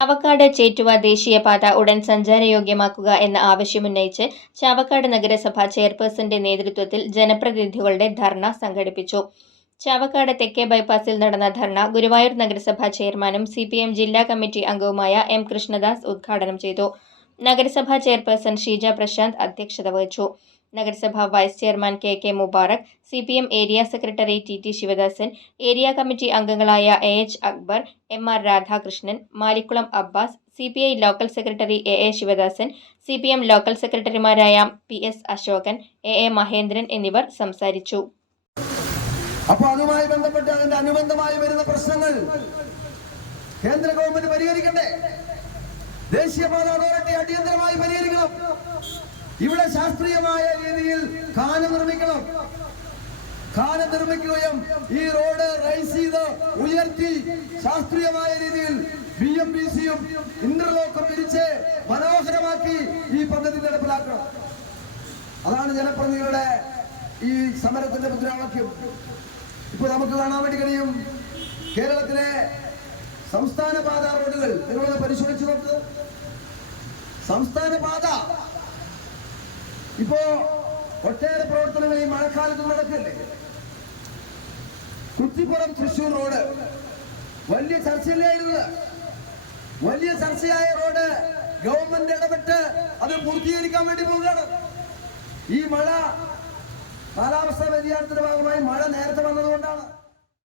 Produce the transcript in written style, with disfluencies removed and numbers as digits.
ചാവക്കാട് ചേറ്റുവ ദേശീയപാത ഉടൻ സഞ്ചാരയോഗ്യമാക്കുക എന്ന ആവശ്യമുന്നയിച്ച് ചാവക്കാട് നഗരസഭ ചെയർപേഴ്സന്റെ നേതൃത്വത്തിൽ ജനപ്രതിനിധികളുടെ ധർണ സംഘടിപ്പിച്ചു. ചാവക്കാട് തെക്കേ ബൈപ്പാസിൽ നടന്ന ധർണ ഗുരുവായൂർ നഗരസഭാ ചെയർമാനും CPM ജില്ലാ കമ്മിറ്റി അംഗവുമായ M കൃഷ്ണദാസ് ഉദ്ഘാടനം ചെയ്തു. നഗരസഭാ ചെയർപേഴ്സൺ ഷീജ പ്രശാന്ത് അധ്യക്ഷത വഹിച്ചു. നഗരസഭാ vice chairman KK Mubarak, CPM area secretary TT Sivadasan, area committee അംഗങ്ങളായ AH Akbar, MR Radhakrishnan, Malikkulam Abbas, CPI local secretary AA Sivadasan, CPM local സെക്രട്ടറിമാരായ PS അശോകൻ, AA മഹേന്ദ്രൻ എന്നിവർ സംസാരിച്ചു. അപ്പോൾ അതുമായി ബന്ധപ്പെട്ട് അതിന്റെ അനുബന്ധമായി വരുന്ന പ്രശ്നങ്ങൾ കേന്ദ്ര ഗവൺമെന്റ് പരിഹരിക്കണ്ടേ? ദേശീയപാത അതോറിറ്റി അടിയന്തരമായി പരിഹരിക്കണം. ഇവിടെ ശാസ്ത്രീയമായ രീതിയിൽ കാനം നിർമ്മിക്കണം. കാനം നിർമ്മിക്കുകയും ഈ റോഡ് റൈസ് ചെയ്ത് ഉയർത്തി ശാസ്ത്രീയമായ രീതിയിൽ BMBCയും ഇന്റർലോക്കും വിരിച്ച് മനോഹരമാക്കി ഈ പദ്ധതി നടപ്പിലാക്കണം. അതാണ് ജനപ്രതിനിധികളുടെ ഈ സമരത്തിന്റെ മുദ്രാവാക്യം. ഇപ്പോൾ നമുക്ക് കാണാൻ വേണ്ടി കഴിയും, കേരളത്തിലെ സംസ്ഥാന പാത റോഡുകൾ നിങ്ങളത് പരിശോധിച്ചു നോക്ക്. സംസ്ഥാന പാത ഇപ്പോ ഒട്ടേറെ പ്രവർത്തനങ്ങൾ ഈ മഴക്കാലത്ത് നടക്കില്ലേ? കുറ്റിപ്പുറം തൃശൂർ റോഡ് വലിയ ചർച്ചയിലായിരുന്നത്. വലിയ ചർച്ചയായ റോഡ് ഗവൺമെന്റ് ഇടപെട്ട് അത് പൂർത്തീകരിക്കാൻ വേണ്ടി പോവുകയാണ്. ഈ മഴ കാലാവസ്ഥാ വ്യതിയാനത്തിന്റെ ഭാഗമായി മഴ നേരത്തെ വന്നതുകൊണ്ടാണ്.